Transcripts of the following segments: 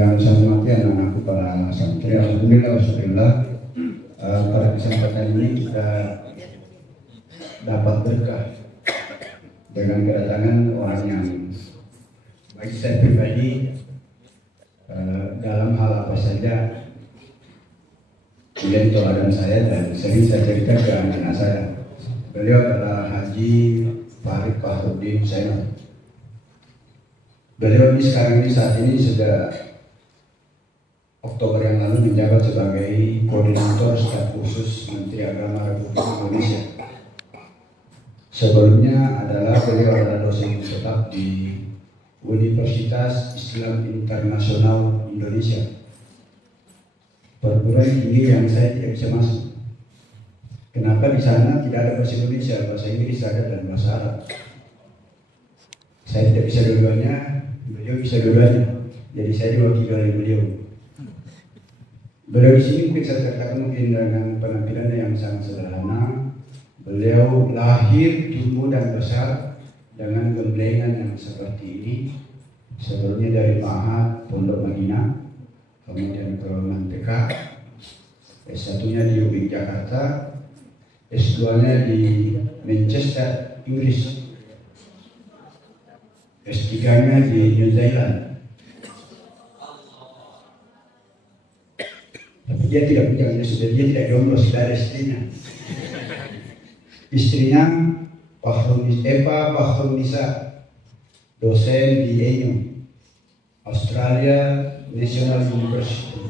Yang saya hormati anak-anakku para santri, alhamdulillah, pada kesempatan ini kita dapat berkah dengan kedatangan orang yang bagi saya pribadi dalam hal apa saja dia teladan saya dan sering saya ceritakan ke anak-anak saya. Beliau adalah Haji Farid Fahrudin Zainal. Beliau ini sekarang ini saat ini sudah Oktober yang lalu menjabat sebagai koordinator staf khusus Menteri Agama Republik Indonesia. Sebelumnya beliau adalah dosen tetap di Universitas Islam Internasional Indonesia. Perguruan tinggi yang saya tidak bisa masuk. Kenapa di sana tidak ada bahasa Indonesia, bahasa Inggris ada dan bahasa Arab. Saya tidak bisa dua-duanya, beliau bisa dua-duanya. Jadi saya diwakili oleh beliau. Beliau di sini mungkin saya katakan mungkin dengan penampilannya yang sangat sederhana. Beliau lahir, tumbuh dan besar dengan gemblengan yang seperti ini. Sebelumnya dari Ma'had Pondok Madinah, kemudian ke Manteka, S1-nya di UIN Jakarta, S2-nya di Manchester, Inggris, S3-nya di New Zealand. Tapi dia tidak punya, dia tidak jomblo, sudah ada istrinya. Istrinya Eva Pakhrunisa, dosen di ANU, Australia National University.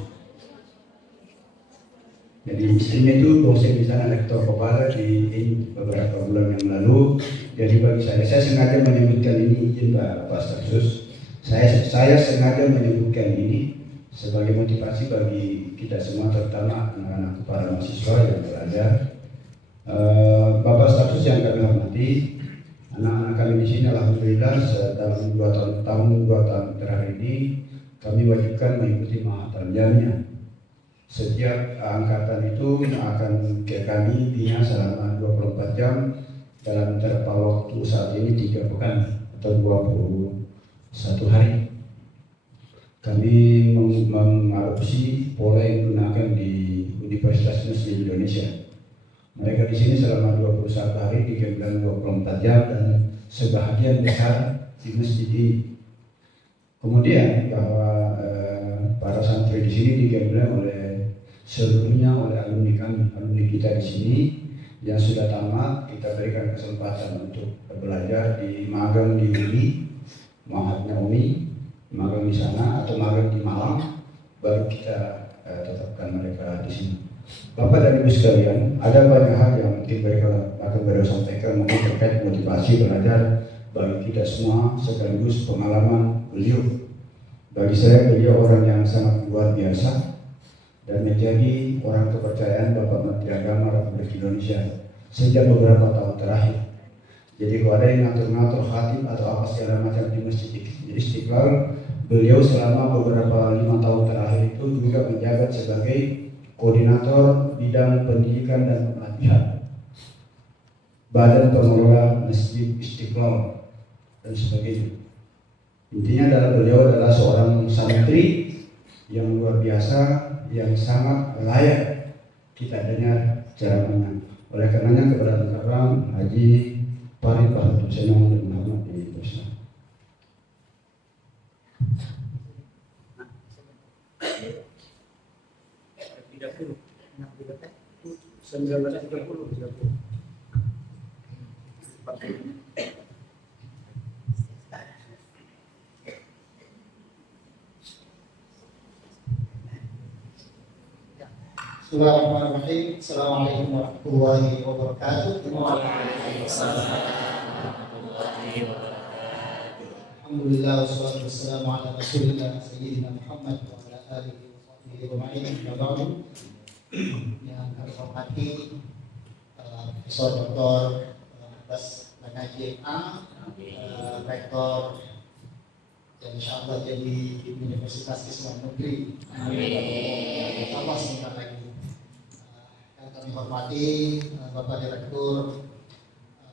Jadi istrinya itu dosen di sana, lektor kepala di ANU beberapa bulan yang lalu. Jadi bagi saya sengaja menyebutkan ini, izin Pak Stafsus, saya sengaja menyebutkan ini sebagai motivasi bagi kita semua, terutama anak-anak para mahasiswa yang belajar. Bapak Stafsus yang kami hormati, anak-anak kami di sini alhamdulillah dalam 2 tahun terakhir ini kami wajibkan mengikuti Ma'had Al-Jamiah. Setiap angkatan itu akan ke kami bina selama 24 jam dalam interval waktu saat ini 3 pekan atau 21 hari. Kami mengadopsi pola yang digunakan di Universitas Muslim Indonesia. Mereka di sini selama 21 hari digabungkan 24 jam dan sebahagian besar di masjid ini. Kemudian bahwa para santri di sini digabungkan seluruhnya oleh alumni kami, alumni kita di sini yang sudah tamat. Kita berikan kesempatan untuk belajar di magang di UNI, Ma'hadnya UNI, magang di sana atau magang di Malang, baru kita tetapkan mereka di sini. Bapak dan Ibu sekalian, ada banyak hal yang mungkin mereka akan beliau sampaikan mungkin terkait motivasi belajar bagi kita semua sekaligus pengalaman beliau. Bagi saya beliau orang yang sangat luar biasa dan menjadi orang kepercayaan Bapak Menteri Agama Republik Indonesia sejak beberapa tahun terakhir. Jadi kalau ada yang ngatur-ngatur khatib atau apa segala macam di Masjid Istiqlal, beliau selama beberapa 5 tahun terakhir itu juga menjabat sebagai koordinator bidang pendidikan dan pelatihan Badan Pengelola Masjid Istiqlal dan sebagainya. Intinya adalah beliau adalah seorang santri yang luar biasa, yang sangat layak kita dengar ceramahnya. Oleh karenanya keberadaan Haji Farid Fahrudin Zainal dan Muhammad di Indonesia. Bismillahirrahmanirrahim. Assalamualaikum warahmatullahi wabarakatuh. Alhamdulillah wassalatu wassalamu ala Rasulillah Sayyidina Muhammad wa ala alihi wa sahbihi wa ma'in. Yang kami hormati Profesor Dr. Bas Najib A, Rektor dan insyaallah jadi Universitas Islam Negeri. Amin. Insyaallah sebentar lagi. Yang kami hormati Bapak Direktur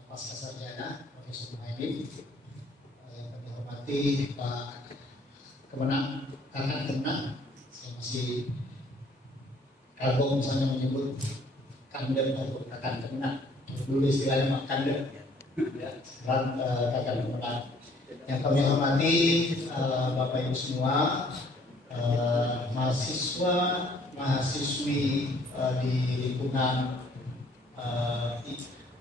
Pasca Sarjana Profesor Muhammad. Yang kami hormati Pak akan kena. Saya masih kagum misalnya menyebut kandang atau akan kena. Dulu istilahnya mak kandang, ya, sekarang akan kena. Yang kami hormati Bapak Ibu semua, mahasiswa, mahasiswi di lingkungan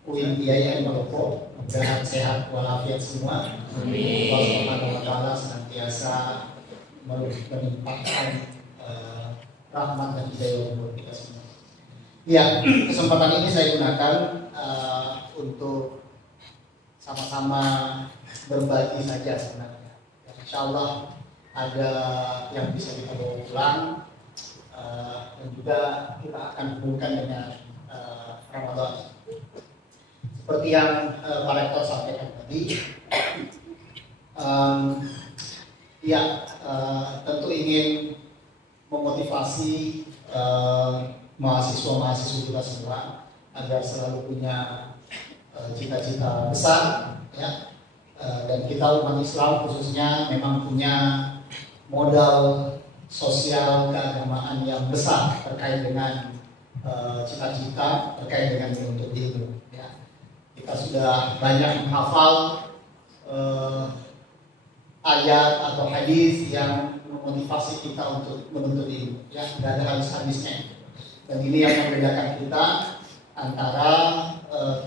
UIN IAIN Malopo, mudah-mudahan sehat walafiat semua. Allah Subhanahu wa taala senantiasa melimpahkan rahmat dan hidayah untuk kita semua. Ya, kesempatan ini saya gunakan untuk sama-sama berbagi saja sebenarnya. Insya Allah ada yang bisa kita bawa pulang dan juga kita akan hubungkan dengan Ramadan. Seperti yang Pak Rektor sampaikan tadi, tentu ingin memotivasi mahasiswa-mahasiswa kita semua agar selalu punya cita-cita besar, ya. Dan kita umat Islam khususnya memang punya modal sosial keagamaan yang besar terkait dengan cita-cita, terkait dengan menuntut ilmu. Ya. Kita sudah banyak menghafal ayat atau hadis yang memotivasi kita untuk menuntut ilmu. Ya, tidak ada habis-habisnya. Dan ini yang membedakan kita antara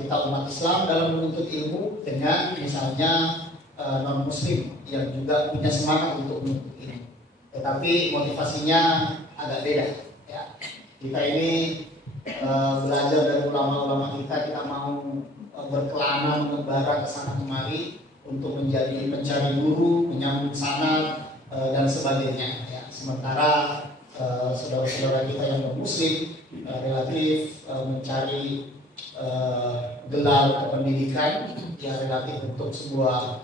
kita umat Islam dalam menuntut ilmu dengan misalnya non Muslim yang juga punya semangat untuk menuntut ilmu, tetapi motivasinya agak beda. Ya. Kita ini belajar dari ulama-ulama kita mau berkelana membara ke sana kemari untuk mencari guru, menyambung sanad dan sebagainya. Ya. Sementara saudara-saudara kita yang non Muslim relatif mencari gelar kependidikan yang relatif untuk sebuah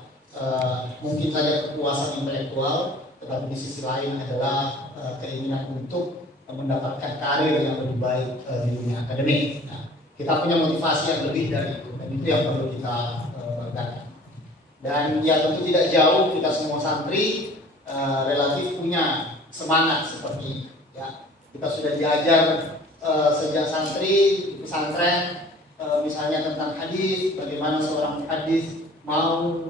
mungkin saja kepuasan intelektual, tetapi di sisi lain adalah keinginan untuk mendapatkan karir yang lebih baik di dunia akademik. Nah, kita punya motivasi yang lebih dari itu, dan itu yang perlu kita banggakan. Dan ya tentu tidak jauh kita semua santri relatif punya semangat seperti ini. Ya, kita sudah diajar sejak santri di pesantren, misalnya tentang hadis, bagaimana seorang hadis mau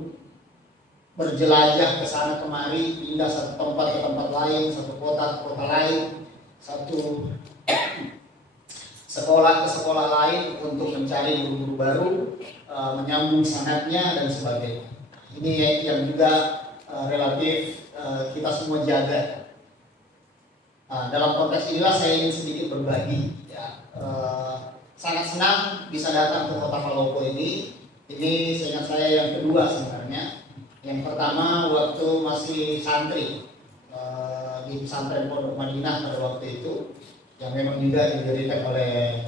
berjelajah ke sana kemari, pindah satu tempat ke tempat lain, satu kota ke kota lain, satu sekolah ke sekolah lain untuk mencari guru-guru baru, menyambung sanadnya dan sebagainya. Ini yang juga relatif kita semua jaga. Dalam konteks inilah saya ingin sedikit berbagi. Ya, sangat senang bisa datang ke Kota Malopo ini. Ini seingat saya yang kedua sebenarnya. Yang pertama waktu masih santri di pesantren Pondok Madinah pada waktu itu, yang memang juga didirikan oleh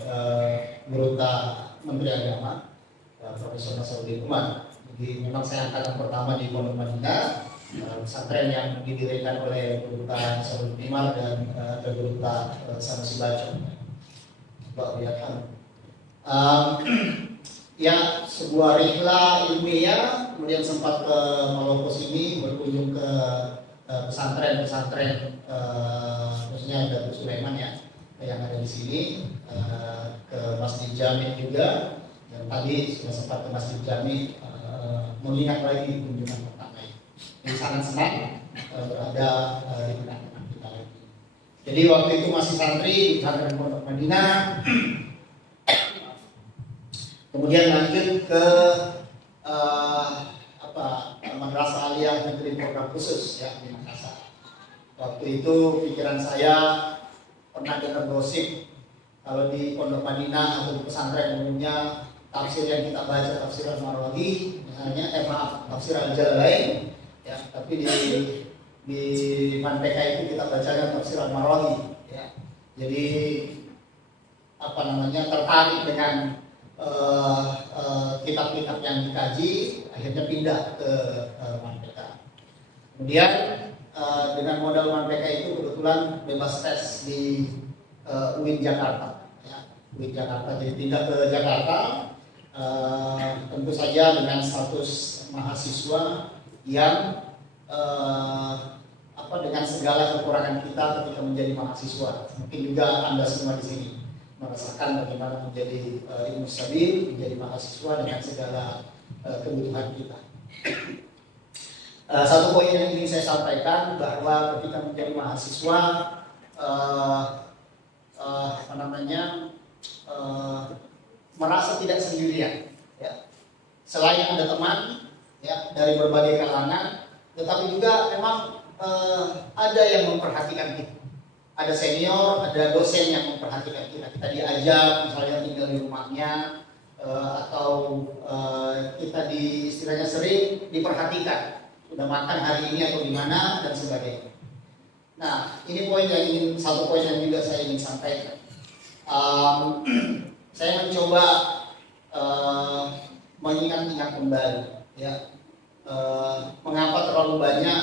Beruta Menteri Agama, Profesor Nasruddin Umar. Jadi memang saya angkatan pertama di Pondok Madinah, pesantren yang didirikan oleh Beruta Nasruddin Umar dan Beruta Sanusi Bacong. Ya, sebuah rihla ilmiah, kemudian sempat ke Malopo sini berkunjung ke pesantren-pesantren, maksudnya Datuk Sulaiman ya, yang ada di sini, ke Masjid Jami juga, dan tadi sudah sempat ke Masjid Jami, mengingat lagi kunjungan pertama ini. Ini sangat senang berada di tengah-tengah kita lagi. Jadi waktu itu masih santri di pesantren Pondok Madinah. Kemudian lanjut ke Madrasah Aliyah Negeri Program Khusus ya di Makassar. Waktu itu pikiran saya pernah dengar gosip kalau di Pondok Madinah atau di pesantren umumnya tafsir yang kita baca tafsir Al-Marwazi misalnya, tafsir Al-Jalalain ya, tapi di Manpeka itu kita bacanya tafsir Al-Marwazi ya. Jadi tertarik dengan kitab-kitab yang dikaji, akhirnya pindah ke Manpeka. Kemudian dengan modal Manpeka itu kebetulan bebas tes di UIN Jakarta, ya. UIN Jakarta, jadi pindah ke Jakarta, tentu saja dengan status mahasiswa yang dengan segala kekurangan kita ketika menjadi mahasiswa. Mungkin juga Anda semua di sini merasakan bagaimana menjadi Ibnu Sabil, menjadi mahasiswa dengan segala kebutuhan kita. Satu poin yang ingin saya sampaikan bahwa ketika menjadi mahasiswa merasa tidak sendirian, ya. Selain ada teman, ya, dari berbagai kalangan, tetapi juga memang ada yang memperhatikan kita. Ada senior, ada dosen yang memperhatikan kita. Kita diajak, misalnya tinggal di rumahnya, atau kita istilahnya sering diperhatikan. Sudah makan hari ini atau di mana dan sebagainya. Nah, ini satu poin yang juga saya ingin sampaikan. Saya mencoba mengingat-ingat kembali, ya, mengapa terlalu banyak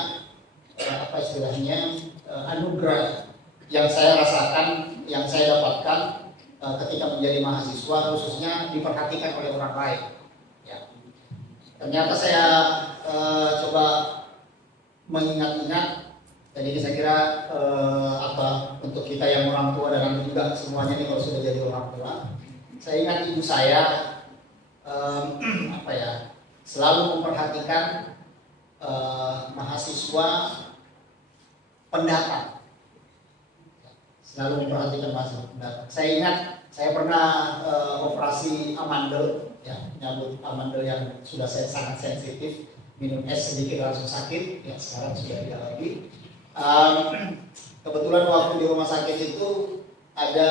anugerah yang saya rasakan, yang saya dapatkan ketika menjadi mahasiswa, khususnya diperhatikan oleh orang lain. Ya. Ternyata saya coba mengingat-ingat. Dan ini saya kira untuk kita yang orang tua dan juga semuanya ini kalau sudah jadi orang tua, saya ingat ibu saya selalu memperhatikan mahasiswa pendatang. Selalu memperhatikan mahasiswa pendatang. Saya ingat saya pernah operasi amandel, ya, nyambut amandel yang sudah saya sangat sensitif, minum es sedikit langsung sakit, ya, sekarang sudah tidak lagi. Kebetulan waktu di rumah sakit itu ada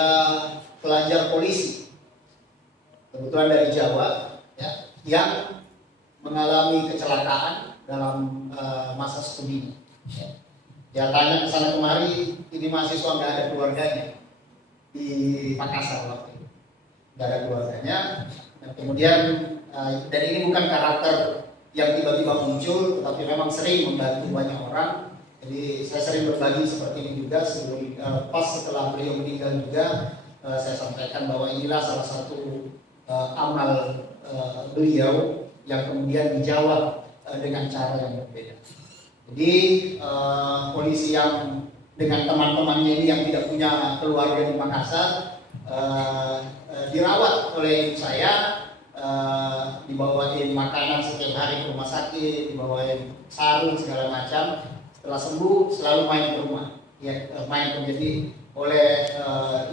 pelajar polisi, kebetulan dari Jawa, ya, yang mengalami kecelakaan dalam masa studi. Ya, tanya kesana kemari, ini mahasiswa nggak ada keluarganya di Makassar waktu itu, nggak ada keluarganya. Dan kemudian dan ini bukan karakter yang tiba-tiba muncul, tetapi memang sering membantu banyak orang. Jadi saya sering berbagi seperti ini juga sebelum setelah beliau meninggal juga saya sampaikan bahwa inilah salah satu amal beliau yang kemudian dijawab dengan cara yang berbeda. Jadi polisi yang dengan teman-temannya ini yang tidak punya keluarga di Makassar dirawat oleh ibu saya, dibawain makanan setiap hari ke rumah sakit, dibawain sarung segala macam. Setelah sembuh selalu main ke rumah, ya, main jadi oleh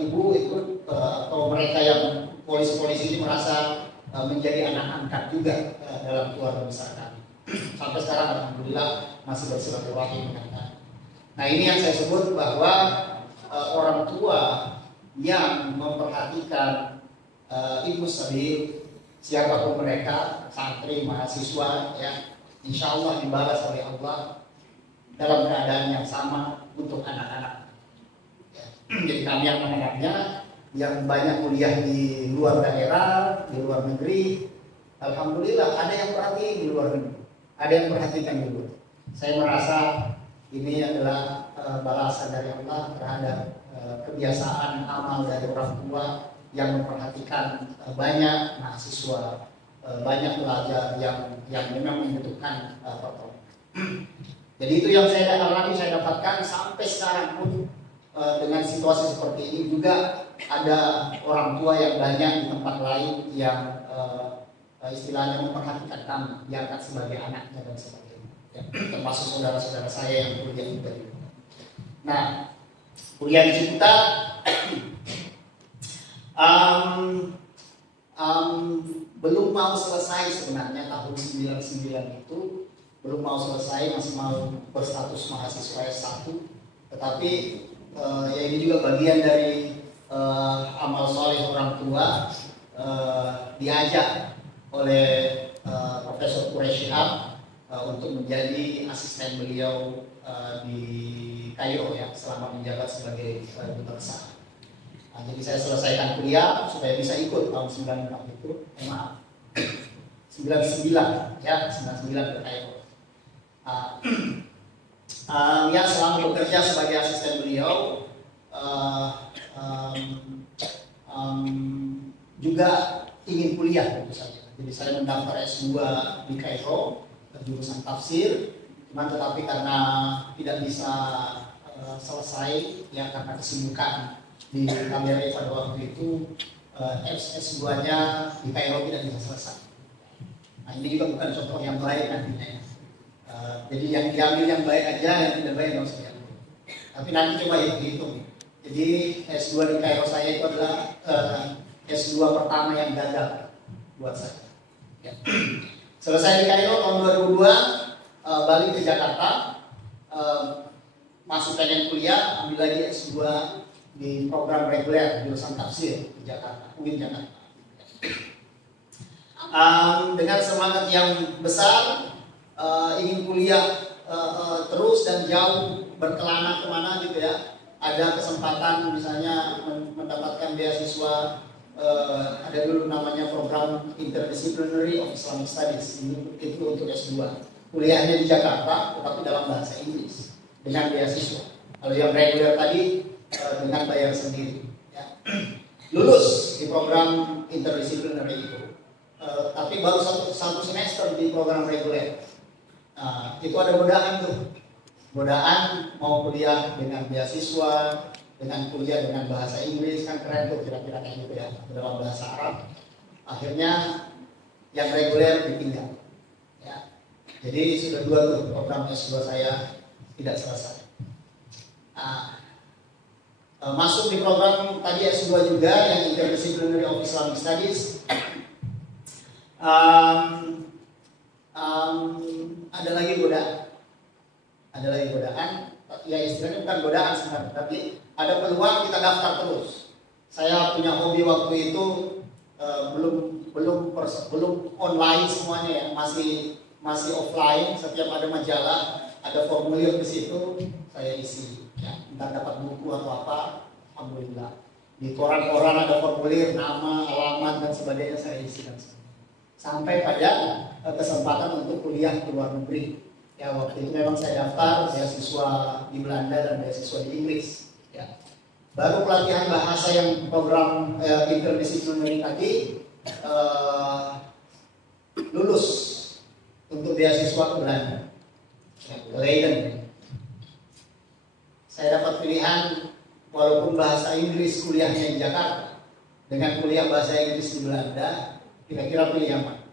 ibu ikut atau mereka yang polisi-polisi ini merasa menjadi anak angkat juga dalam keluarga besar kami. Sampai sekarang alhamdulillah masih bersilaturahmi dengan kami. Nah, ini yang saya sebut bahwa orang tua yang memperhatikan Ibnu Sabil, siapapun mereka, santri, mahasiswa, ya, insya Allah dibalas oleh Allah dalam keadaan yang sama untuk anak-anak. Ya. Jadi kami yang anak-anaknya yang banyak kuliah di luar daerah, di luar negeri, alhamdulillah ada yang perhatiin di luar negeri, ada yang perhatikan di luar. Saya merasa ini adalah balasan dari Allah terhadap kebiasaan amal dari orang tua yang memperhatikan banyak mahasiswa, banyak pelajar yang memang membutuhkan pertolongan. Jadi itu yang saya alami, saya dapatkan sampai sekarang pun dengan situasi seperti ini juga ada orang tua yang banyak di tempat lain yang istilahnya memperhatikan kami, diangkat sebagai anaknya dan sebagainya. Ya, termasuk saudara-saudara saya yang kuliah juga. Nah, kuliah di Ciputat belum mau selesai sebenarnya tahun 99 itu. Belum mau selesai, masih mau berstatus mahasiswa S1, tetapi ya ini juga bagian dari amal soleh orang tua, diajak oleh Profesor Quraisy Shihab untuk menjadi asisten beliau di Kairo, ya, selama menjabat sebagai duta besar. Nah, jadi saya selesaikan kuliah supaya bisa ikut tahun 96 itu, maaf, 99, ya, 99 ke Kairo. Ya, selama bekerja sebagai asisten beliau juga ingin kuliah tentu saja. Jadi saya mendaftar S2 di Kairo jurusan tafsir, Cuman tetapi karena tidak bisa selesai ya karena kesibukan di KBRI pada waktu itu, S2-nya di Kairo tidak bisa selesai. Nah, ini juga bukan contoh yang baik nantinya. Jadi yang diambil yang baik aja, yang tidak baik nggak usah diambil. Tapi nanti coba hitung. Jadi S2 di Kairo saya itu adalah S2 pertama yang gagal buat saya. Ya. Selesai di Kairo tahun 2002, balik ke Jakarta, masuk pengen kuliah, ambil lagi S2 di program reguler jurusan tafsir di Jakarta, UIN Jakarta. Dengan semangat yang besar, ingin kuliah terus dan jauh, berkelana kemana gitu ya. Ada kesempatan misalnya mendapatkan beasiswa, ada dulu namanya program Interdisciplinary of Islamic Studies, itu untuk S2. Kuliahnya di Jakarta, tetapi dalam bahasa Inggris dengan beasiswa. Kalau yang reguler tadi dengan bayar sendiri. Ya. Lulus di program interdisciplinary itu, tapi baru satu semester di program reguler. Itu ada godaan tuh, godaan mau kuliah dengan beasiswa, dengan kuliah dengan bahasa Inggris, kan keren tuh kira-kira kayak gitu ya, dalam bahasa Arab. Akhirnya yang reguler ditinggal. Ya. Jadi sudah 2 tuh program S2 saya tidak selesai. Masuk di program tadi S2 juga yang Interdisciplinary of Islamic Studies. Ada lagi godaan, ya istilahnya bukan godaan sebenarnya, tapi ada peluang kita daftar terus. Saya punya hobi waktu itu belum online semuanya ya, masih offline. Setiap ada majalah, ada formulir di situ, saya isi. Ya, entah dapat buku atau apa, alhamdulillah. Di koran-koran ada formulir, nama, alamat dan sebagainya, saya isi dan sebagainya. Sampai pada kesempatan untuk kuliah di luar negeri. Ya, waktu itu memang saya daftar beasiswa di Belanda dan beasiswa di Inggris. Ya. Baru pelatihan bahasa yang program interdisciplinary tadi lulus untuk beasiswa ke Belanda, ke Leiden. Saya dapat pilihan, walaupun bahasa Inggris kuliahnya di Jakarta, dengan kuliah bahasa Inggris di Belanda, kira-kira pilih yang mana?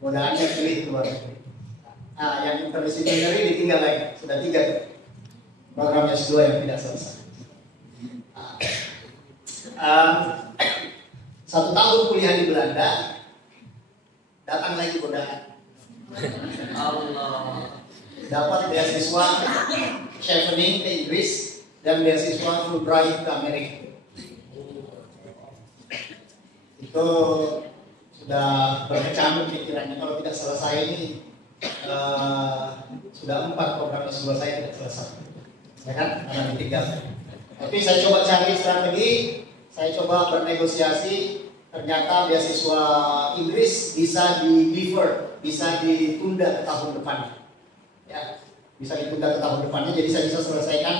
Godaannya pilih luar negeri. Yang interdisciplinary ditinggal lagi, sudah 3 program S2 yang tidak selesai. 1 tahun kuliah di Belanda, datang lagi godaan. Allah. Dapat beasiswa Chevening ke Inggris dan beasiswa Fulbright ke Amerika. Itu sudah berkecamuk pikirannya, kalau tidak selesai ini sudah 4 program S2 saya tidak selesai, ya kan, karena ditinggal. Tapi saya coba cari strategi, saya coba bernegosiasi. Ternyata beasiswa Inggris bisa di-defer, bisa ditunda ke tahun depan. Ya, bisa ditunda ke tahun depannya, jadi saya bisa selesaikan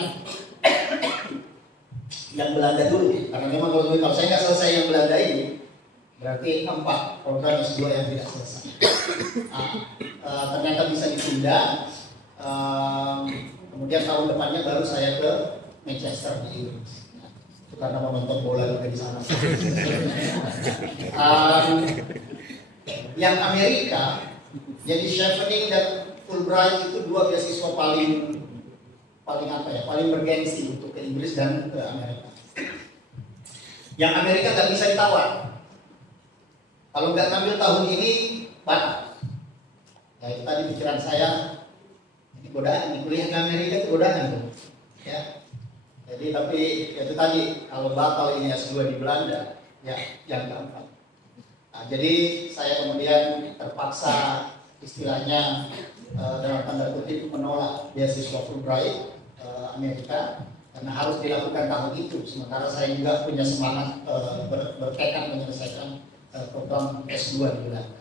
yang Belanda dulu. Karena memang kalau saya nggak selesai yang Belanda ini, berarti 4 program S2 yang tidak selesai. Ternyata bisa ditunda. Kemudian tahun depannya baru saya ke Manchester di Inggris. Karena menonton bola juga di sana. Yang Amerika, jadi Chevening dan Fulbright itu 2 beasiswa paling bergengsi untuk ke Inggris dan ke Amerika. Yang Amerika nggak bisa ditawar. Kalau nggak ngambil tahun ini, batal. Ya, itu tadi pikiran saya, ini godaan, kuliah ke Amerika itu godaan tuh. Ya. Jadi tapi itu tadi, kalau batal ini S2 di Belanda, ya yang gampang. Jadi saya kemudian terpaksa istilahnya dalam tanda kutip menolak beasiswa Fulbright Amerika karena harus dilakukan tahun itu. Sementara saya juga punya semangat bertekad menyelesaikan program S2 di Belanda.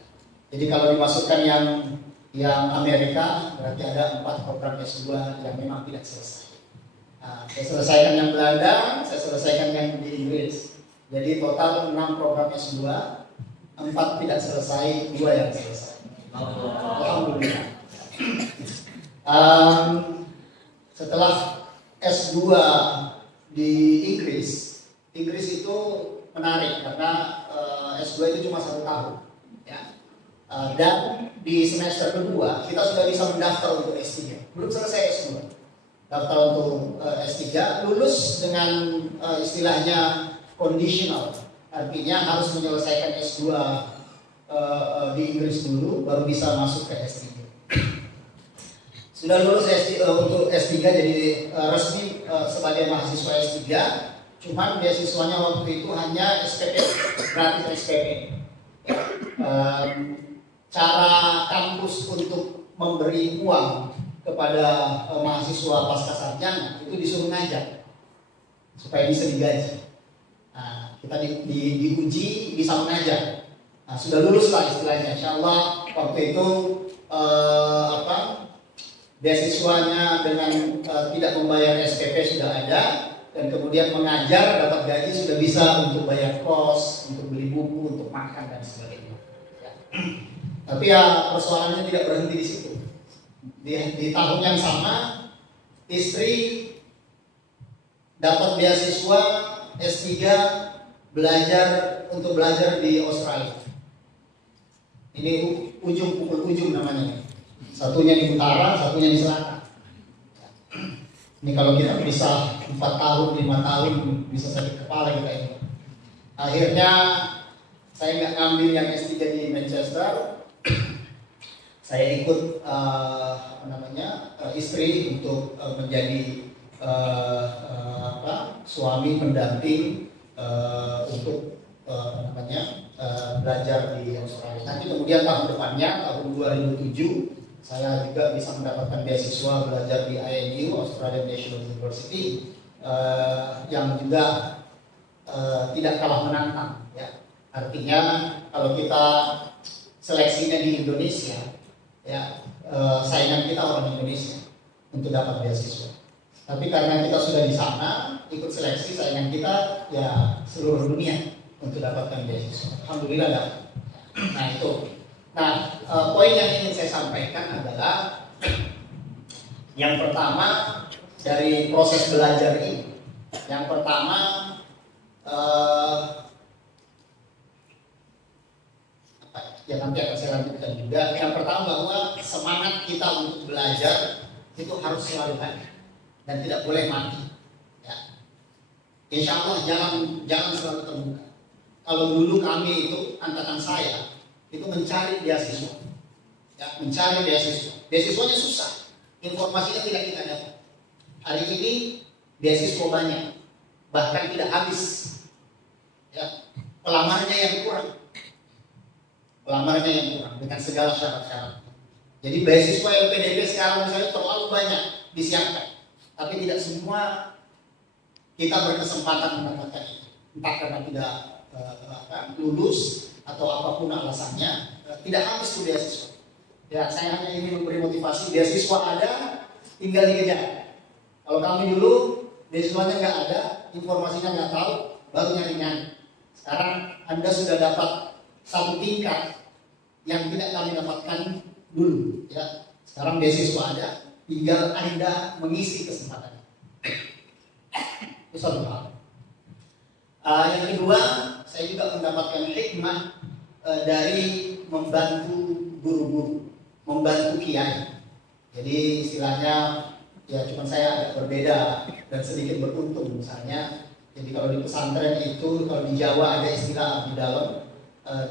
Jadi kalau dimasukkan yang Amerika, berarti ada 4 program S2 yang memang tidak selesai. Saya selesaikan yang Belanda, saya selesaikan yang di Inggris. Jadi total 6 program S2, 4 tidak selesai, 2 yang selesai. Alhamdulillah. Setelah S2 di Inggris itu menarik karena S2 itu cuma 1 tahun, ya. Dan di semester kedua kita sudah bisa mendaftar untuk S3. Belum selesai S2, daftar untuk S3, lulus dengan istilahnya conditional, artinya harus menyelesaikan S2 di Inggris dulu, baru bisa masuk ke S3. Sudah lulus untuk S3 jadi resmi sebagai mahasiswa S3. Cuman beasiswanya waktu itu hanya SPP, gratis SPP. Cara kampus untuk memberi uang kepada mahasiswa pasca sarjana itu disuruh ngajar supaya bisa digaji. Nah, kita diuji bisa mengajar. Nah, sudah lulus lah istilahnya. Insya Allah waktu itu beasiswanya dengan tidak membayar SPP sudah ada, dan kemudian mengajar dapat gaji sudah bisa untuk bayar kos, untuk beli buku, untuk makan dan sebagainya. Ya. Tapi ya persoalannya tidak berhenti di situ. Di tahun yang sama istri dapat beasiswa S3 belajar di Australia. Ini ujung pukul ujung namanya. Satunya di utara, satunya di selatan. Ini kalau kita bisa 4 tahun, 5 tahun bisa sakit kepala kita ini. Akhirnya saya nggak ngambil yang S3 di Manchester. Saya ikut istri untuk menjadi suami pendamping untuk belajar di Australia. Nanti kemudian tahun depannya, tahun 2007, saya juga bisa mendapatkan beasiswa belajar di INU, Australian National University, yang juga tidak kalah menantang. Ya. Artinya kalau kita seleksinya di Indonesia, ya saingan kita orang Indonesia untuk dapat beasiswa. Tapi karena kita sudah di sana, ikut seleksi, saingan kita ya seluruh dunia untuk dapatkan beasiswa. Alhamdulillah dapat. Nah itu. Nah, poin yang ingin saya sampaikan adalah yang pertama dari proses belajar ini. Yang pertama ya nanti akan saya lanjutkan juga. Yang pertama bahwa semangat kita untuk belajar itu harus selalu ada dan tidak boleh mati. Ya. Insya Allah jangan selalu terbuka. Kalau dulu kami itu angkatan saya itu mencari beasiswa, ya, mencari beasiswa. Beasiswanya susah, informasinya tidak kita dapat. Hari ini beasiswa banyak, bahkan tidak habis. Ya, pelamarnya yang kurang dengan segala syarat-syarat. Jadi beasiswa LPDP sekarang misalnya terlalu banyak disiapkan, tapi tidak semua kita berkesempatan mendapatkan itu. Entah karena tidak lulus atau apapun alasannya, tidak habis tuh beasiswa. Ya, saya hanya ingin memberi motivasi, beasiswa ada, tinggal dikejar. Kalau kami dulu beasiswanya nggak ada, informasinya nggak tahu, baru nyari-nyari. Sekarang Anda sudah dapat satu tingkat yang tidak kami dapatkan dulu. Ya, sekarang beasiswa ada, tinggal Anda mengisi kesempatan. Itu satu hal. Yang kedua, saya juga mendapatkan hikmah dari membantu guru-guru, membantu kiai. Jadi istilahnya ya cuma saya agak berbeda dan sedikit beruntung misalnya. Jadi kalau di pesantren itu, kalau di Jawa ada istilah abdi dalam,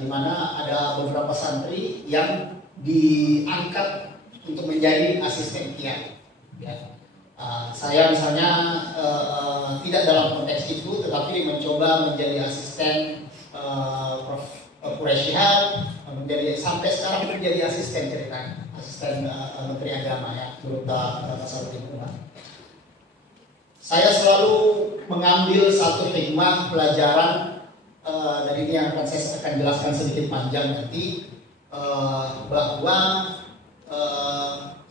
di mana ada beberapa santri yang diangkat untuk menjadi asisten kiai. Ya. Saya misalnya tidak dalam konteks itu, tetapi mencoba menjadi asisten Prof. Quraisyihab, menjadi sampai sekarang menjadi asisten ceritanya, asisten Menteri Agama ya, Duta Tasawuf. Saya selalu mengambil satu hikmah pelajaran dari ini yang akan saya akan jelaskan sedikit panjang nanti, bahwa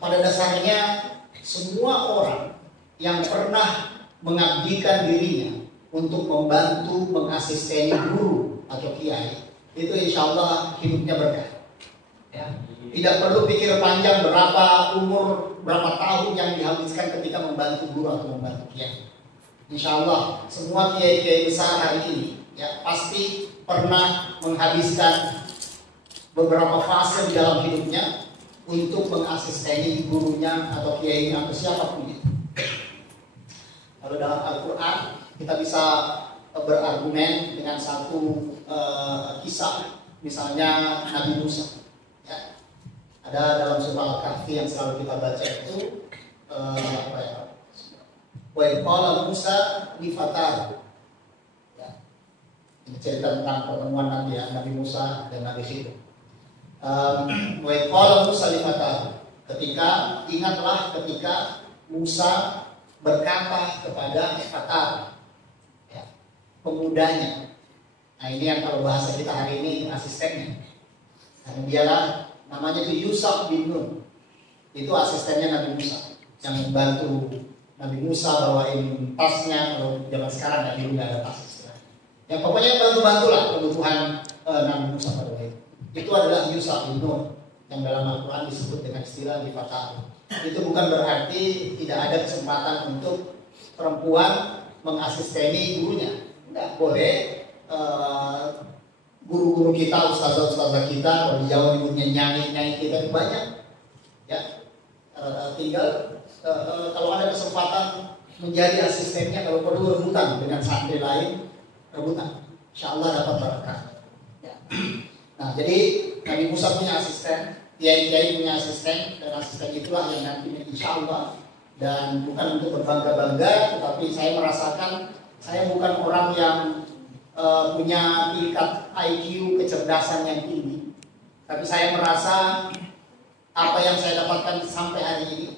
pada dasarnya semua orang yang pernah mengabdikan dirinya untuk membantu mengasisteni guru atau kiai itu insya Allah hidupnya berkah. Ya. Tidak perlu pikir panjang berapa umur, berapa tahun yang dihabiskan ketika membantu guru atau membantu kiai. Insya Allah semua kiai-kiai besar hari ini ya pasti pernah menghabiskan beberapa fase di dalam hidupnya untuk mengasisteni gurunya atau kiainya atau siapapun itu. Kalau dalam Al-Quran kita bisa berargumen dengan satu kisah, misalnya Nabi Musa. Ya. Ada dalam surah Al-Kahfi yang selalu kita baca itu apa ya? Wa qala Musa li fatahu. Ya. Ini cerita tentang pertemuan Nabi Musa dan Nabi Khidir. Wa qala Musa li fatahu. Ingatlah ketika Musa berkata kepada Fatar, ya, pemudanya. Nah ini yang kalau bahasa kita hari ini asistennya. Nah, dialah namanya itu Yusuf bin Nun. Itu asistennya Nabi Musa yang membantu Nabi Musa bawain tasnya. Kalau zaman sekarang nggak ada tas istilahnya. Ya pokoknya bantu-bantulah kebutuhan Nabi Musa pada waktu itu. Itu adalah Yusuf bin Nun yang dalam Al-Quran disebut dengan istilah Fatar. Itu bukan berarti tidak ada kesempatan untuk perempuan mengasisteni gurunya. Tidak boleh. Guru-guru kita, ustazah-ustazah kita, kalau di Jawa nyebutnya nyanyi kita banyak. Ya, tinggal kalau ada kesempatan menjadi asistennya, kalau perlu rebutan dengan santri lain, rebutan. Insya Allah dapat berkah. Ya. Nah, jadi Nabi Musa punya asisten, kiai-kiai punya asisten, dan asisten itulah yang nantinya insya Allah. Dan bukan untuk berbangga-bangga, tetapi saya merasakan saya bukan orang yang punya tingkat IQ kecerdasan yang tinggi, tapi saya merasa apa yang saya dapatkan sampai hari ini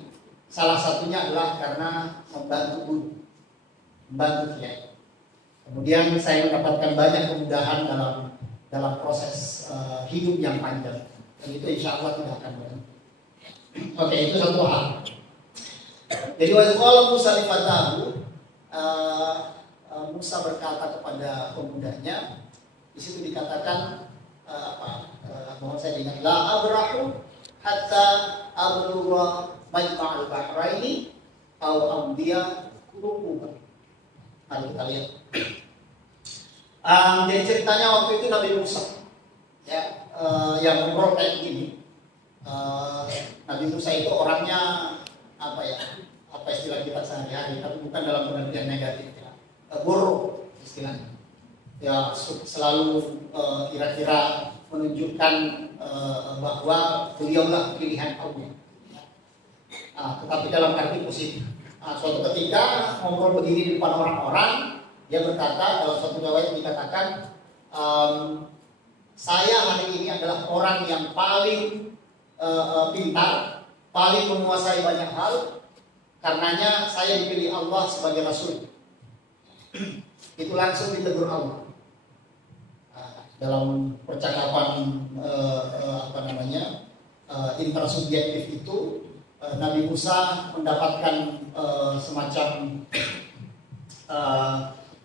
salah satunya adalah karena membantu guru, membantu kiai. Kemudian saya mendapatkan banyak kemudahan dalam proses hidup yang panjang, dan itu insya Allah tidak akan berhenti. Oke, itu satu hal. Jadi kalau Musa difatahu, Musa berkata kepada pemudanya, di situ dikatakan mohon saya ingat, la abrahu hatta ablugha majma'al bahraini aw amdiya qulubuhum. Mari kita lihat. Jadi ceritanya waktu itu Nabi Musa, ya, yang umroh kayak gini. Nabi Musa itu orangnya apa istilah kita sehari-hari, tapi bukan dalam pengertian negatif. Buruk istilahnya, ya selalu kira-kira menunjukkan bahwa beliaulah pilihan Allah. Tetapi dalam arti positif. Suatu ketika ngobrol begini di depan orang-orang, dia berkata dalam suatu riwayat dikatakan, saya hari ini adalah orang yang paling pintar, paling menguasai banyak hal, karenanya saya dipilih Allah sebagai Rasul. Itu langsung ditegur Allah. Dalam percakapan intersubjektif itu, Nabi Musa mendapatkan semacam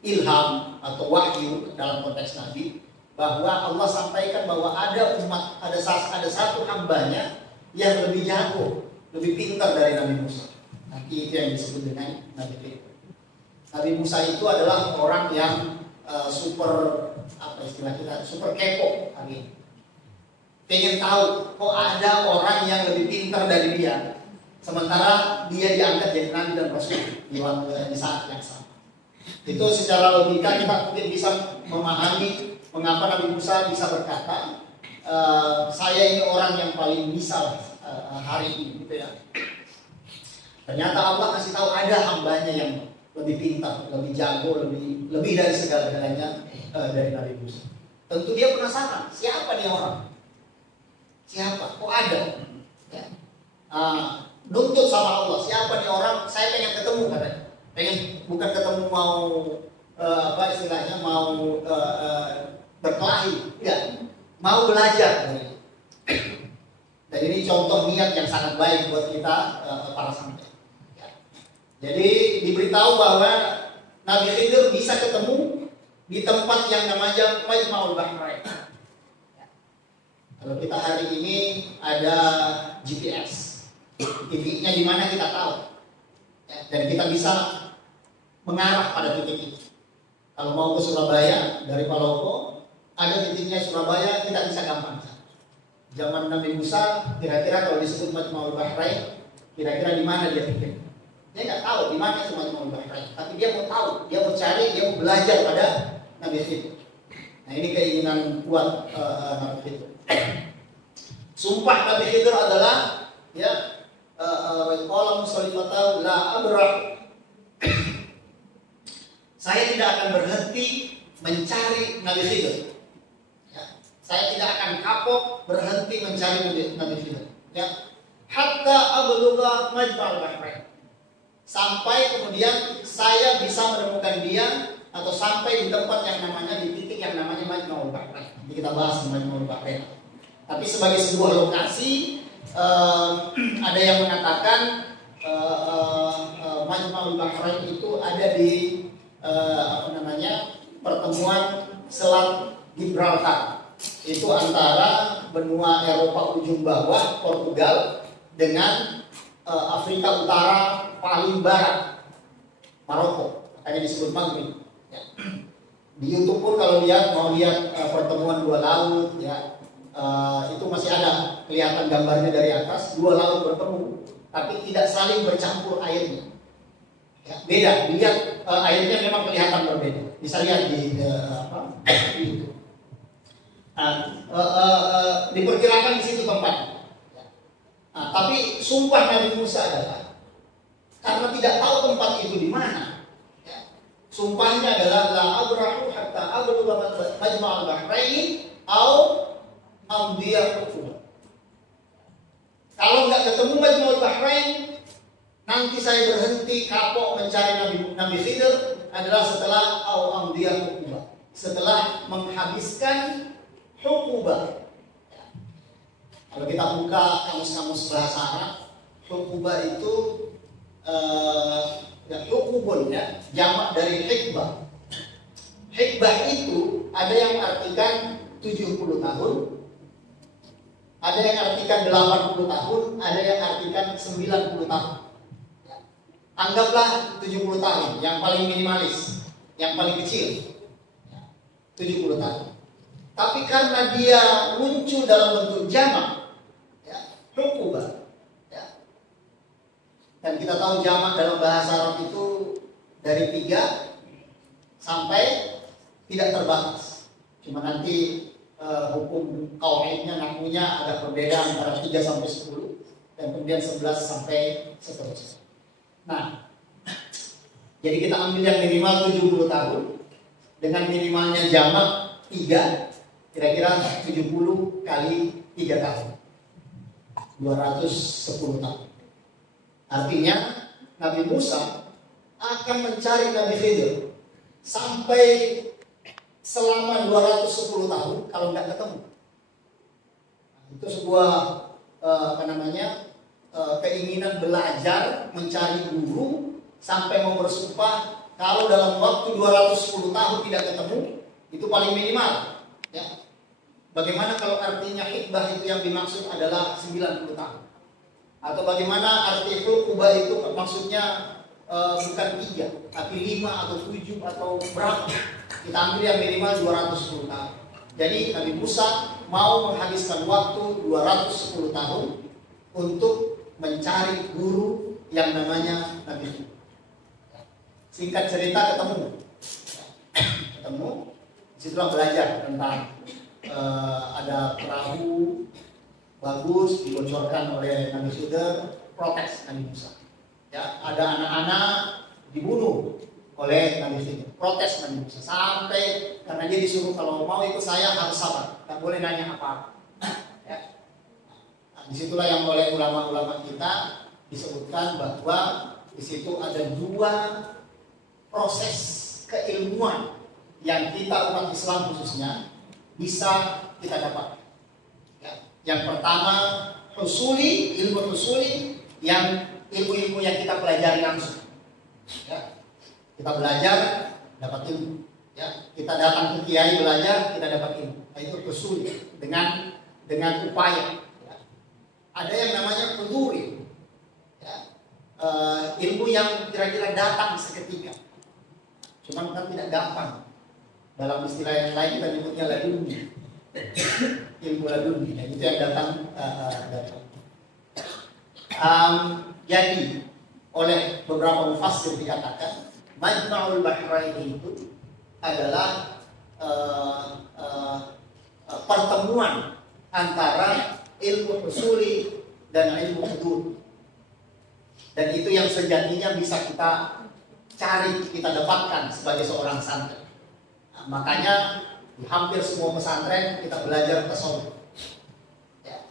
ilham atau wahyu dalam konteks Nabi, bahwa Allah sampaikan bahwa ada satu hambanya yang lebih jago, lebih pintar dari Nabi Musa. Nanti itu yang disebut dengan Nabi Khidir. Nabi Musa itu adalah orang yang super kepo hari ini. Pengen tahu kok ada orang yang lebih pintar dari dia, sementara dia diangkat jadi nabi dan rasul di saat yang sama. Itu secara logika kita mungkin bisa memahami mengapa Nabi Musa bisa berkata, saya ini orang yang paling bisa hari ini, gitu ya. Ternyata Allah kasih tahu ada hambanya yang lebih pintar, lebih jago, lebih dari segala-galanya dari Nabi Musa. Tentu dia penasaran, siapa nih orang? Siapa? Kok ada? Ya. Nuntut sama Allah, siapa nih orang? Saya pengen ketemu katanya. Bukan ketemu mau mau berkelahi, enggak. Mau belajar. Dan ini contoh niat yang sangat baik buat kita para santri. Jadi diberitahu bahwa Nabi Khidir bisa ketemu di tempat yang namanya Majma'ul Bahrain. Kalau kita hari ini ada GPS, titiknya di mana kita tahu, ya, dan kita bisa mengarah pada titik itu. Kalau mau ke Surabaya dari Palopo, ada titiknya Surabaya, kita bisa gampang. Zaman Nabi Musa, kira-kira kalau disebut Majma'ul Bahrain, kira-kira di mana dia pikir? Dia nggak tahu di mana itu Majma'ul Bahrain, tapi dia mau tahu, dia mau cari, dia mau belajar pada Nabi Khidir. Nah ini keinginan kuat Nabi Khidir. Sumpah Nabi Khidir adalah ya qala musallifatan la abrah. Saya tidak akan berhenti mencari Nabi Khidir. Ya, saya tidak akan kapok berhenti mencari Nabi Khidir. Ya, hatta ablugha majma'al bahrain. Sampai kemudian saya bisa menemukan dia atau sampai di tempat yang namanya di titik yang namanya Majma'ul Bahrain. Nanti kita bahas Majma'ul Bahrain. Tapi sebagai sebuah lokasi ada yang mengatakan Majma'ul Bahrain itu ada di pertemuan Selat Gibraltar. Itu antara benua Eropa ujung bawah Portugal dengan Afrika Utara paling barat Maroko, makanya disebut Maghrib. Ya. Di YouTube pun kalau mau lihat pertemuan dua laut, ya itu masih ada kelihatan gambarnya dari atas, dua laut bertemu, tapi tidak saling bercampur airnya. Ya, beda, dilihat airnya memang kelihatan berbeda. Bisa lihat di YouTube. Diperkirakan di situ tempatnya. Nah, tapi sumpah Nabi Musa adalah karena tidak tahu tempat itu di mana. Ya. Sumpahnya adalah la abrahu hatta ablugha majma'al bahrain au amdiya hukum. Kalau nggak ketemu Majma'ul Bahrain, nanti saya berhenti kapok mencari Nabi Khidir adalah setelah au amdiya hukum. Setelah menghabiskan hukubah. Kalau kita buka kamus-kamus bahasa Arab, hukubah itu hukubun ya, jamak dari hikbah. Hikbah itu ada yang artikan 70 tahun, ada yang artikan 80 tahun, ada yang artikan 90 tahun. Anggaplah 70 tahun, yang paling minimalis, yang paling kecil. 70 tahun. Tapi karena dia muncul dalam bentuk jamak, hukubah. Ya. Dan kita tahu jamak dalam bahasa Arab itu dari 3 sampai tidak terbatas. Cuma nanti hukum kauidnya nakunya ada perbedaan antara 3 sampai 10 dan kemudian 11 sampai seterusnya. Nah, jadi kita ambil yang minimal 70 tahun dengan minimalnya jamak 3, kira-kira 70 kali 3 tahun. 210 tahun. Artinya Nabi Musa akan mencari Nabi Khidir sampai selama 210 tahun kalau nggak ketemu. Itu sebuah keinginan belajar mencari guru sampai mau bersumpah kalau dalam waktu 210 tahun tidak ketemu, itu paling minimal. Ya. Bagaimana kalau artinya hikbah itu yang dimaksud adalah 90 tahun? Atau bagaimana arti hukubah itu maksudnya bukan 3, tapi 5 atau 7 atau berapa? Kita ambil yang minimal 210 tahun. Jadi Nabi Musa mau menghabiskan waktu 210 tahun untuk mencari guru yang namanya Nabi Khidir. Singkat cerita ketemu, disitulah belajar tentang ada perahu bagus dibocorkan oleh Nabi Khidir, protes Nabi Musa. Ya, ada anak-anak dibunuh oleh Nabi Khidir, protes Nabi Musa sampai karena dia disuruh kalau mau ikut saya harus sabar, tak boleh nanya apa-apa. Ya. Nah, disitulah yang oleh ulama-ulama kita disebutkan bahwa di situ ada 2 proses keilmuan yang kita umat Islam khususnya bisa kita dapat. Ya. Yang pertama ilmu husuli, yang ilmu-ilmu yang kita pelajari langsung. Ya. Kita belajar dapat ilmu. Ya. Kita datang ke kiai belajar, kita dapat ilmu. Nah, itu husuli dengan dengan upaya. Ya. Ada yang namanya huduri, ya. Ilmu yang kira-kira datang seketika. Cuman kan tidak gampang. Dalam istilah yang lain kita nyebutnya laduni. Ilmu laduni, ya, itu yang datang. Jadi oleh beberapa mufassir dikatakan Majma'ul Bahrain itu adalah pertemuan antara ilmu usuli dan ilmu hudud. Dan itu yang sejatinya bisa kita cari, kita dapatkan sebagai seorang santri. Nah, makanya di hampir semua pesantren kita belajar tasawuf. Ya.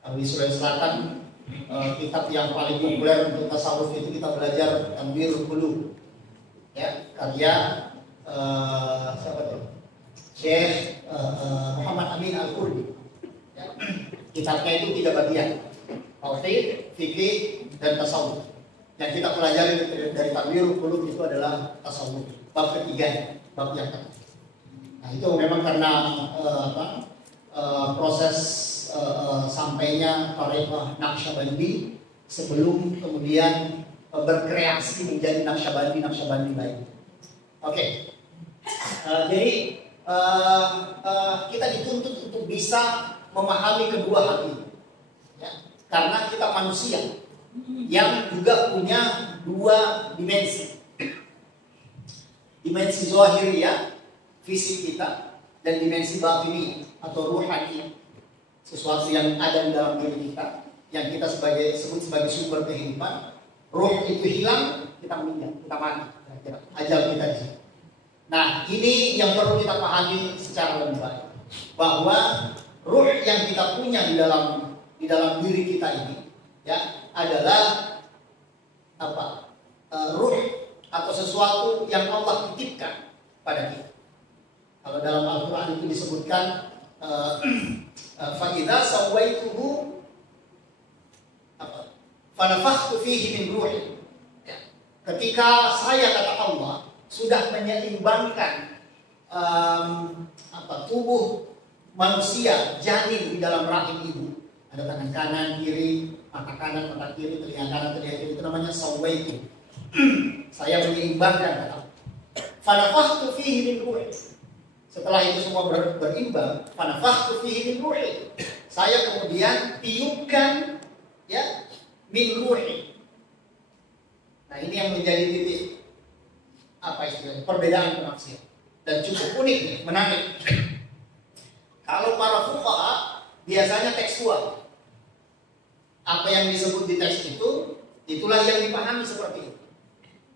Kalau di Sulawesi Selatan kitab yang paling populer untuk tasawuf itu kita belajar Tanwirul Qulub. Ya, karya siapa tuh? Syekh Muhammad Amin Al-Qurdi. Ya. Kitabnya itu 3 bagian. Tauhid, fikih, dan tasawuf. Yang kita pelajari dari Tanwirul Qulub itu adalah tasawuf. Bab ketiga, bab yang ketiga. Nah, itu memang karena proses sampainya Thariqah Naqsyabandi sebelum kemudian berkreasi menjadi Naqsyabandi lain. Oke. Jadi kita dituntut untuk bisa memahami kedua hal ini, ya. Karena kita manusia yang juga punya 2 dimensi. Dimensi zahiriyah, fisik kita, dan dimensi batini atau ruhani, sesuatu yang ada di dalam diri kita, yang kita sebut sebagai sumber kehidupan. Ruh itu hilang, kita meninggal, kita mati, ajal kita di sini. Nah, ini yang perlu kita pahami secara lebih baik, bahwa ruh yang kita punya di dalam diri kita ini, ya, adalah apa? Ruh atau sesuatu yang Allah titipkan pada kita. Kalau dalam Al-Quran itu disebutkan fa idza sawaituhu fa nafakhtu fihi min ruhi. Ya. Ketika saya, kata Allah, sudah menyeimbangkan tubuh manusia janin di dalam rahim ibu. Ada tangan kanan, kiri, mata kanan, mata kiri, telinga kanan, telinga kiri, itu namanya sawaitu. Saya menyeimbangkan, kata Allah. Fa nafakhtu fihi min ruhi. Setelah itu semua berimbang, fanafakhtu fihi min ruhi. Saya kemudian tiupkan, ya, min ruhi. Nah, ini yang menjadi titik apa istilahnya? Perbedaan penafsiran. Dan cukup unik nih, menarik. Kalau para fuqaha biasanya tekstual. Apa yang disebut di teks itu, itulah yang dipahami seperti itu.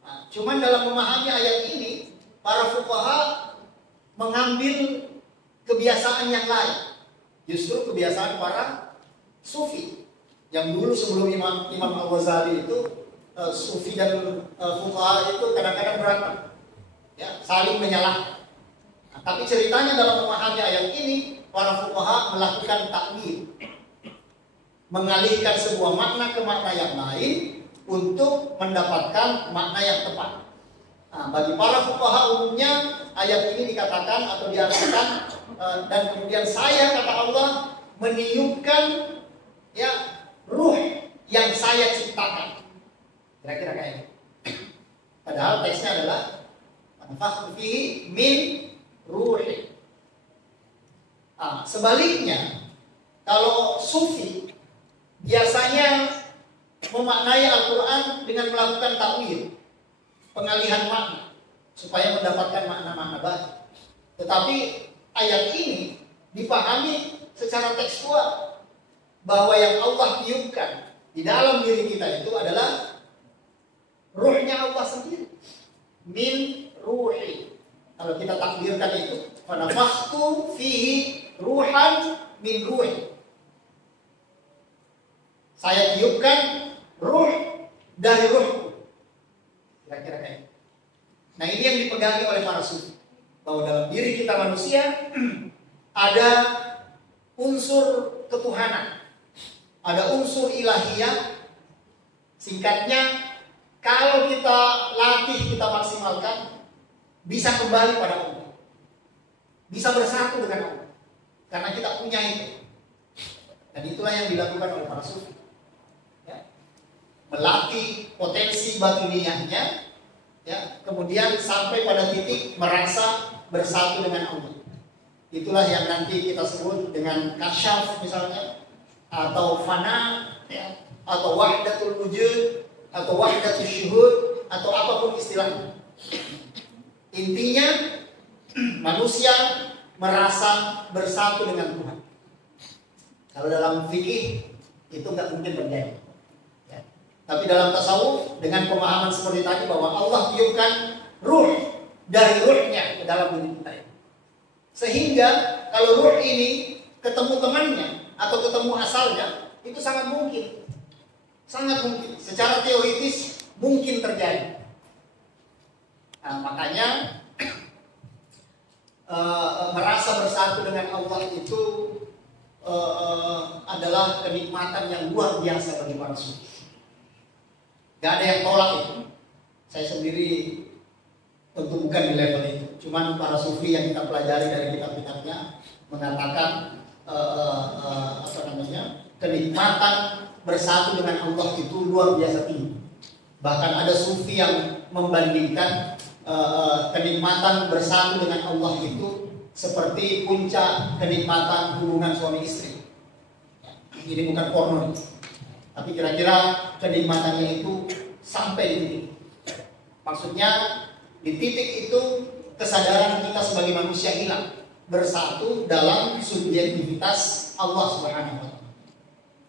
Nah, cuman dalam memahami ayat ini, para fuqaha mengambil kebiasaan yang lain. Justru kebiasaan para sufi. Yang dulu sebelum Imam Al-Ghazali itu, sufi dan fuqaha itu kadang-kadang berantem, ya, saling menyalahkan. Nah, tapi ceritanya dalam memahami ayat ini, para fuqaha melakukan takwil, mengalihkan sebuah makna ke makna yang lain untuk mendapatkan makna yang tepat. Nah, bagi para fuqaha umumnya ayat ini dikatakan atau diartikan dan kemudian saya, kata Allah, meniupkan, ya, ruh yang saya ciptakan. Kira-kira kayak ini. Padahal teksnya adalah nafakhtu fihi min ruhi. Sebaliknya, kalau sufi biasanya memaknai Al-Quran dengan melakukan takwil, pengalihan makna, supaya mendapatkan makna-makna baru. Tetapi ayat ini dipahami secara tekstual, bahwa yang Allah tiupkan di dalam diri kita itu adalah ruhnya Allah sendiri. Min ruhi. Kalau kita takdirkan itu, fanafakhtu fihi ruhan min ruhi. Saya tiupkan ruh dari ruhku. Kira-kira kayak gitu. Nah, ini yang dipegangi oleh para sufi, bahwa dalam diri kita manusia ada unsur ketuhanan, ada unsur ilahiyah. Singkatnya, kalau kita latih, kita maksimalkan, bisa kembali pada Allah, bisa bersatu dengan Allah, karena kita punya itu. Dan itulah yang dilakukan oleh para sufi. Ya. Melatih potensi batiniahnya, ya, kemudian sampai pada titik merasa bersatu dengan Allah. Itulah yang nanti kita sebut dengan kasyaf misalnya, atau fana, ya, atau wahdatul wujud, atau wahdatul syuhud, atau apapun istilahnya. Intinya manusia merasa bersatu dengan Tuhan. Kalau dalam fikih itu nggak mungkin terjadi. Ya. Tapi dalam tasawuf dengan pemahaman seperti tadi bahwa Allah tiupkan ruh dari ruhnya ke dalam diri kita. Sehingga kalau ruh ini ketemu temannya atau ketemu asalnya, itu sangat mungkin. Sangat mungkin. Secara teoritis mungkin terjadi. Nah, makanya merasa bersatu dengan Allah itu adalah kenikmatan yang luar biasa bagi para sufi. Gak ada yang tolak itu. Saya sendiri tentu bukan di level itu. Cuman para sufi yang kita pelajari dari kitab-kitabnya mengatakan kenikmatan bersatu dengan Allah itu luar biasa tinggi. Bahkan ada sufi yang membandingkan kenikmatan bersatu dengan Allah itu seperti puncak kenikmatan hubungan suami istri. Ini bukan porno, tapi kira-kira kenikmatannya itu sampai di titik. Maksudnya di titik itu kesadaran kita sebagai manusia hilang, bersatu dalam subjektivitas Allah Subhanahu wa Ta'ala.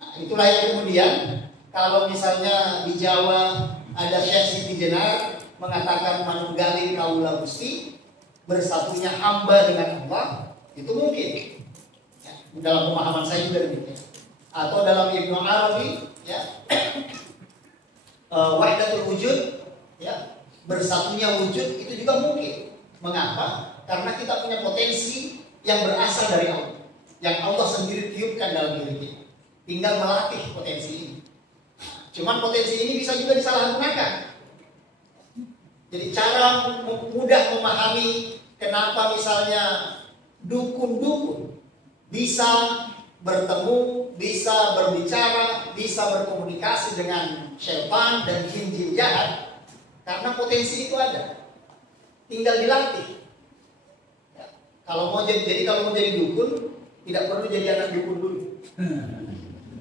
Nah, itulah yang kemudian kalau misalnya di Jawa ada Syekh Siti Jenar mengatakan manunggaling kaula Gusti, bersatunya hamba dengan Allah, itu mungkin. Ya, dalam pemahaman saya juga demikian. Atau dalam Ibnu Arabi, ya, wahdatul wujud, ya, bersatunya wujud itu juga mungkin. Mengapa? Karena kita punya potensi yang berasal dari Allah, yang Allah sendiri tiupkan dalam diri kita. Tinggal melatih potensi ini. Cuman potensi ini bisa juga disalahgunakan. Jadi cara mudah memahami kenapa misalnya dukun-dukun bisa bertemu, bisa berbicara, bisa berkomunikasi dengan syaitan dan jin-jin jahat, karena potensi itu ada. Tinggal dilatih. Ya. Kalau mau jadi dukun, tidak perlu jadi anak dukun dulu.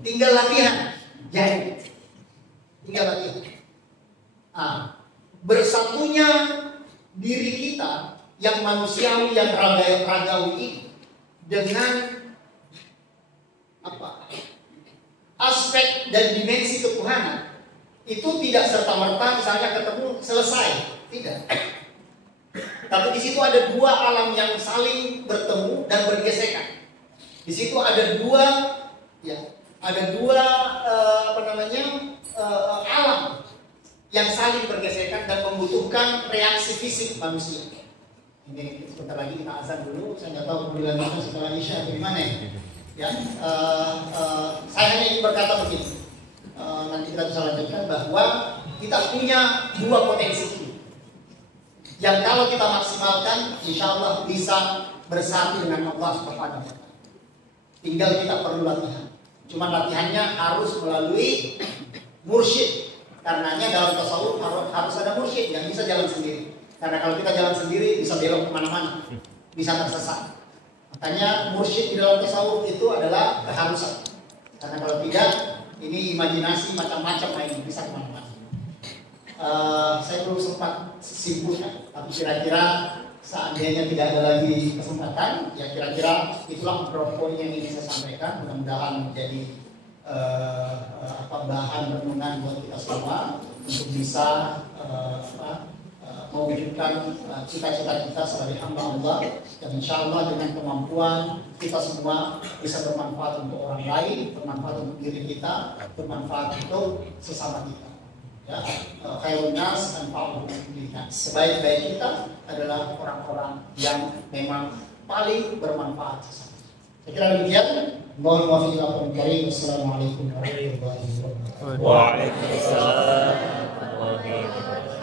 Tinggal latihan. Jadi tinggal latihan. Bersatunya diri kita yang manusiawi, yang ragawi ini dengan aspek dan dimensi ketuhanan itu tidak serta-merta misalnya ketemu selesai, tidak. Tapi di situ ada dua alam yang saling bertemu dan bergesekan. Di situ ada dua, ya, ada dua alam yang saling bergesekan dan membutuhkan reaksi fisik manusia. Ini sebentar lagi kita azan dulu. Saya nggak tahu kemudian setelah Isya atau gimana ya. Ya, saya hanya ingin berkata begini. Nanti kita bisa lanjutkan bahwa kita punya dua potensi yang kalau kita maksimalkan, insya Allah bisa bersatu dengan Allah Subhanahu wa Ta'ala. Tinggal kita perlu latihan. Cuma latihannya harus melalui mursyid. Karenanya dalam tasawuf harus ada mursyid yang bisa jalan sendiri. Karena kalau kita jalan sendiri bisa belok kemana-mana, bisa tersesat. Makanya mursyid di dalam tasawuf itu adalah keharusan. Karena kalau tidak, ini imajinasi macam-macam lain bisa kemana-mana. Saya belum sempat simpulkan, tapi kira-kira seandainya tidak ada lagi kesempatan, ya kira-kira itulah beberapa poin yang ingin saya sampaikan. Mudah-mudahan menjadi bahan renungan buat kita semua untuk bisa mewujudkan cita-cita kita sebagai hamba Allah, dan insya Allah dengan kemampuan kita semua bisa bermanfaat untuk orang lain, bermanfaat untuk diri kita, bermanfaat untuk sesama kita. Ya, khairun nas anfa'uhum linnas. Sebaik-baik kita adalah orang-orang yang memang paling bermanfaat sesama. Saya kira demikian. Mohon maaf jika aku mencari. Wassalamualaikum warahmatullahi wabarakatuh. Waalaikumsalam warahmatullahi wabarakatuh.